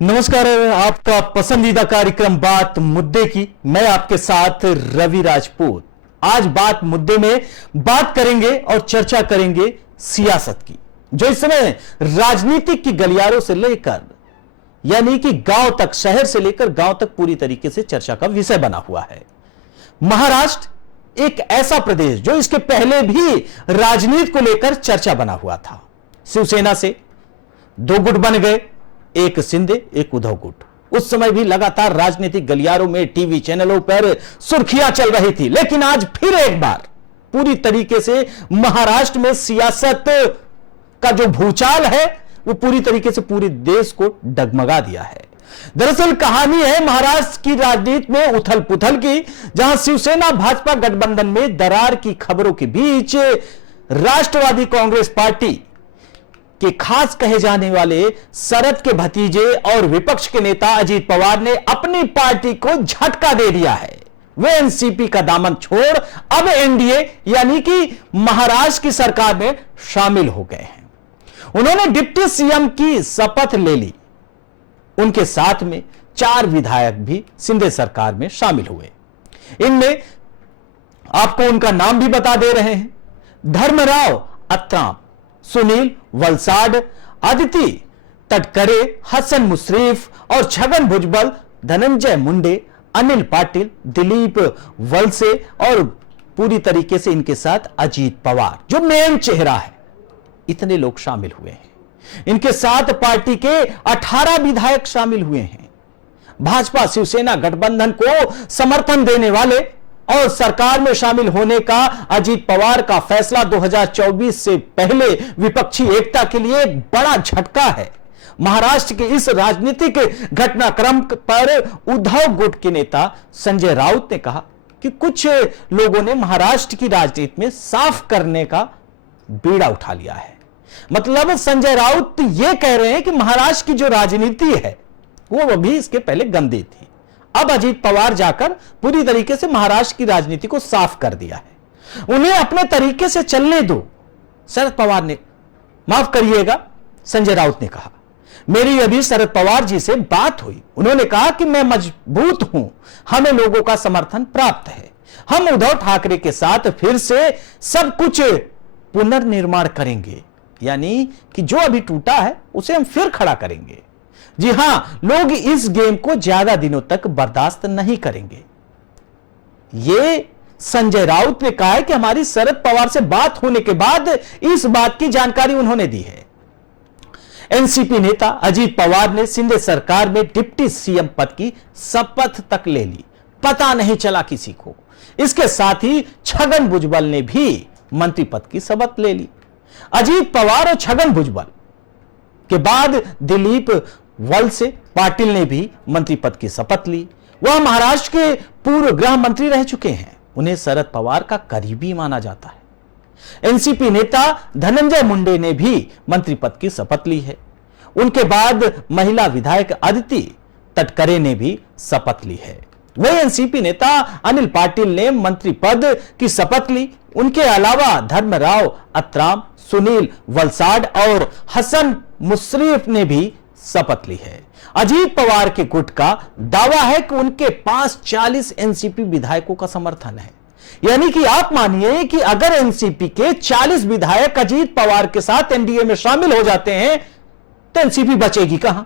नमस्कार, आपका पसंदीदा कार्यक्रम बात मुद्दे की। मैं आपके साथ रवि राजपूत। आज बात मुद्दे में बात करेंगे और चर्चा करेंगे सियासत की, जो इस समय राजनीतिक की गलियारों से लेकर यानी कि गांव तक, शहर से लेकर गांव तक पूरी तरीके से चर्चा का विषय बना हुआ है। महाराष्ट्र एक ऐसा प्रदेश जो इसके पहले भी राजनीति को लेकर चर्चा बना हुआ था। शिवसेना से दो गुट बन गए, एक शिंदे एक उद्धव गुट। उस समय भी लगातार राजनीतिक गलियारों में, टीवी चैनलों पर सुर्खियां चल रही थी। लेकिन आज फिर एक बार पूरी तरीके से महाराष्ट्र में सियासत का जो भूचाल है वो पूरी तरीके से पूरे देश को डगमगा दिया है। दरअसल कहानी है महाराष्ट्र की राजनीति में उथल पुथल की, जहां शिवसेना भाजपा गठबंधन में दरार की खबरों के बीच राष्ट्रवादी कांग्रेस पार्टी के खास कहे जाने वाले शरद के भतीजे और विपक्ष के नेता अजीत पवार ने अपनी पार्टी को झटका दे दिया है। वे एनसीपी का दामन छोड़ अब एनडीए यानी कि महाराष्ट्र की सरकार में शामिल हो गए हैं। उन्होंने डिप्टी सीएम की शपथ ले ली। उनके साथ में 4 विधायक भी शिंदे सरकार में शामिल हुए। इनमें आपको उनका नाम भी बता दे रहे हैं: धर्मराव अत्राम, सुनील वलसाड, अदिति तटकरे, हसन मुश्रीफ और छगन भुजबल, धनंजय मुंडे, अनिल पाटिल, दिलीप वलसे और पूरी तरीके से इनके साथ अजीत पवार जो मेन चेहरा है। इतने लोग शामिल हुए हैं। इनके साथ पार्टी के 18 विधायक शामिल हुए हैं। भाजपा शिवसेना गठबंधन को समर्थन देने वाले और सरकार में शामिल होने का अजीत पवार का फैसला 2024 से पहले विपक्षी एकता के लिए एक बड़ा झटका है। महाराष्ट्र के इस राजनीतिक घटनाक्रम पर उद्धव गुट के नेता संजय राउत ने कहा कि कुछ लोगों ने महाराष्ट्र की राजनीति में साफ करने का बीड़ा उठा लिया है। मतलब संजय राउत यह कह रहे हैं कि महाराष्ट्र की जो राजनीति है वो अभी इसके पहले गंदी थी। अब अजीत पवार जाकर पूरी तरीके से महाराष्ट्र की राजनीति को साफ कर दिया है। उन्हें अपने तरीके से चलने दो, शरद पवार ने, माफ करिएगा, संजय राउत ने कहा। मेरी अभी शरद पवार जी से बात हुई। उन्होंने कहा कि मैं मजबूत हूं, हमें लोगों का समर्थन प्राप्त है। हम उद्धव ठाकरे के साथ फिर से सब कुछ पुनर्निर्माण करेंगे, यानी कि जो अभी टूटा है उसे हम फिर खड़ा करेंगे। जी हां, लोग इस गेम को ज्यादा दिनों तक बर्दाश्त नहीं करेंगे। यह संजय राउत ने कहा है कि हमारी शरद पवार से बात होने के बाद इस बात की जानकारी उन्होंने दी है। एनसीपी नेता अजीत पवार ने शिंदे सरकार में डिप्टी सीएम पद की शपथ तक ले ली, पता नहीं चला किसी को। इसके साथ ही छगन भुजबल ने भी मंत्री पद की शपथ ले ली। अजीत पवार और छगन भुजबल के बाद दिलीप वलसे पाटिल ने भी मंत्री पद की शपथ ली। वह महाराष्ट्र के पूर्व गृह मंत्री रह चुके हैं। उन्हें शरद पवार का करीबी माना जाता है। एनसीपी नेता धनंजय मुंडे ने भी मंत्री पद की शपथ ली है। उनके बाद महिला विधायक अदिति तटकरे ने भी शपथ ली है। वही एनसीपी नेता अनिल पाटिल ने मंत्री पद की शपथ ली। उनके अलावा धर्मराव अत्राम, सुनील वलसाड और हसन मुश्रीफ ने भी शपथ ली है। अजीत पवार के गुट का दावा है कि उनके पास 40 एनसीपी विधायकों का समर्थन है। यानी कि आप मानिए कि अगर एनसीपी के 40 विधायक अजीत पवार के साथ एनडीए में शामिल हो जाते हैं तो एनसीपी बचेगी कहां?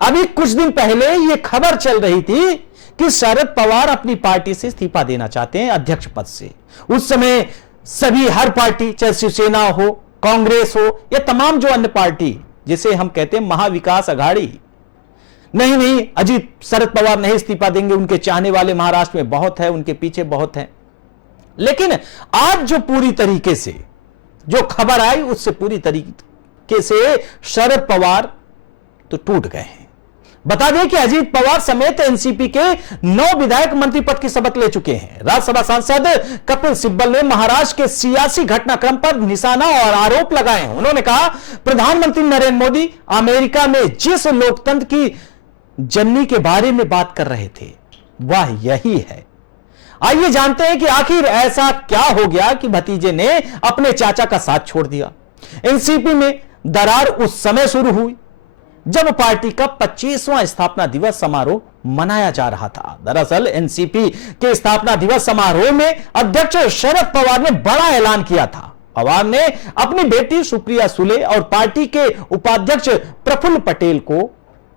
अभी कुछ दिन पहले यह खबर चल रही थी कि शरद पवार अपनी पार्टी से इस्तीफा देना चाहते हैं, अध्यक्ष पद से। उस समय सभी, हर पार्टी, चाहे शिवसेना हो, कांग्रेस हो या तमाम जो अन्य पार्टी जिसे हम कहते हैं महाविकास अघाड़ी, नहीं अजीत शरद पवार नहीं इस्तीफा देंगे, उनके चाहने वाले महाराष्ट्र में बहुत है, उनके पीछे बहुत है। लेकिन आज जो पूरी तरीके से जो खबर आई उससे पूरी तरीके से शरद पवार तो टूट गए हैं। बता दें कि अजीत पवार समेत एनसीपी के 9 विधायक मंत्री पद की शपथ ले चुके हैं। राज्यसभा सांसद कपिल सिब्बल ने महाराष्ट्र के सियासी घटनाक्रम पर निशाना और आरोप लगाए हैं। उन्होंने कहा, प्रधानमंत्री नरेंद्र मोदी अमेरिका में जिस लोकतंत्र की जननी के बारे में बात कर रहे थे वह यही है। आइए जानते हैं कि आखिर ऐसा क्या हो गया कि भतीजे ने अपने चाचा का साथ छोड़ दिया। एनसीपी में दरार उस समय शुरू हुई जब पार्टी का 25वां स्थापना दिवस समारोह मनाया जा रहा था। दरअसल एनसीपी के स्थापना दिवस समारोह में अध्यक्ष शरद पवार ने बड़ा ऐलान किया था। पवार ने अपनी बेटी सुप्रिया सुले और पार्टी के उपाध्यक्ष प्रफुल्ल पटेल को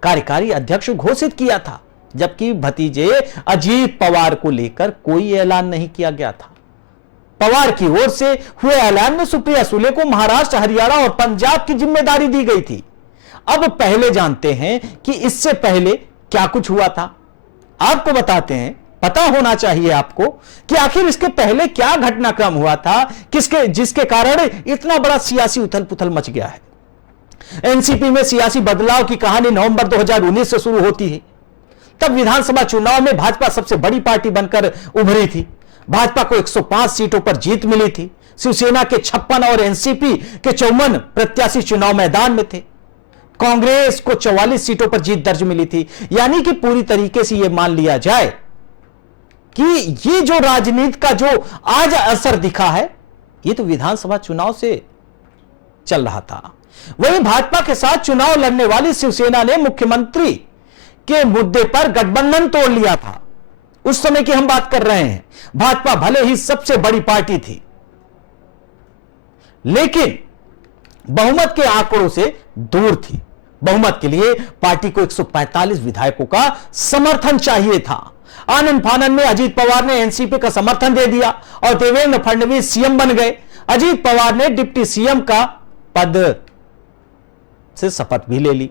कार्यकारी अध्यक्ष घोषित किया था, जबकि भतीजे अजीत पवार को लेकर कोई ऐलान नहीं किया गया था। पवार की ओर से हुए ऐलान में सुप्रिया सुले को महाराष्ट्र, हरियाणा और पंजाब की जिम्मेदारी दी गई थी। अब पहले जानते हैं कि इससे पहले क्या कुछ हुआ था। आपको बताते हैं, पता होना चाहिए आपको कि आखिर इसके पहले क्या घटनाक्रम हुआ था, जिसके कारण इतना बड़ा सियासी उथल पुथल मच गया है। एनसीपी में सियासी बदलाव की कहानी नवंबर 2019 से शुरू होती है। तब विधानसभा चुनाव में भाजपा सबसे बड़ी पार्टी बनकर उभरी थी। भाजपा को 105 सीटों पर जीत मिली थी। शिवसेना के 56 और एनसीपी के 54 प्रत्याशी चुनाव मैदान में थे। कांग्रेस को 44 सीटों पर जीत दर्ज मिली थी। यानी कि पूरी तरीके से यह मान लिया जाए कि ये जो राजनीति का जो आज असर दिखा है, ये तो विधानसभा चुनाव से चल रहा था। वहीं भाजपा के साथ चुनाव लड़ने वाली शिवसेना ने मुख्यमंत्री के मुद्दे पर गठबंधन तोड़ लिया था। उस समय की हम बात कर रहे हैं। भाजपा भले ही सबसे बड़ी पार्टी थी, लेकिन बहुमत के आंकड़ों से दूर थी। बहुमत के लिए पार्टी को 145 विधायकों का समर्थन चाहिए था। आनन फानन में अजीत पवार ने एनसीपी का समर्थन दे दिया और देवेंद्र फडणवीस सीएम बन गए। अजीत पवार ने डिप्टी सीएम का पद से शपथ भी ले ली।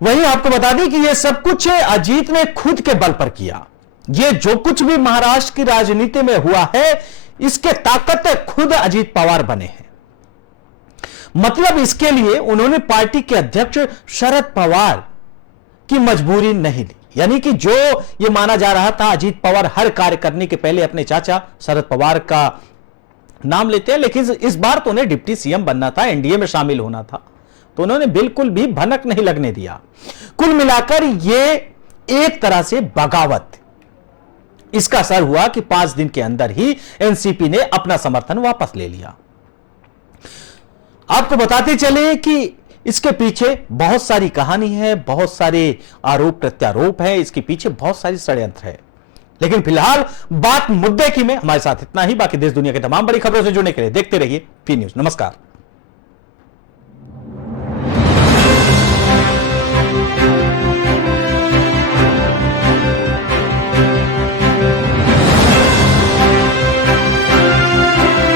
वहीं आपको बता दें कि यह सब कुछ अजीत ने खुद के बल पर किया। यह जो कुछ भी महाराष्ट्र की राजनीति में हुआ है, इसके ताकत खुद अजीत पवार बने हैं। मतलब इसके लिए उन्होंने पार्टी के अध्यक्ष शरद पवार की मजबूरी नहीं ली। यानी कि जो यह माना जा रहा था अजीत पवार हर कार्य करने के पहले अपने चाचा शरद पवार का नाम लेते हैं, लेकिन इस बार तो उन्हें डिप्टी सीएम बनना था, एनडीए में शामिल होना था, तो उन्होंने बिल्कुल भी भनक नहीं लगने दिया। कुल मिलाकर यह एक तरह से बगावत, इसका असर हुआ कि 5 दिन के अंदर ही एनसीपी ने अपना समर्थन वापस ले लिया। आपको बताते चले कि इसके पीछे बहुत सारी कहानी है, बहुत सारे आरोप प्रत्यारोप है, इसके पीछे बहुत सारी षड्यंत्र है। लेकिन फिलहाल बात मुद्दे की में हमारे साथ इतना ही। बाकी देश दुनिया के तमाम बड़ी खबरों से जुड़ने के लिए देखते रहिए पी न्यूज। नमस्कार।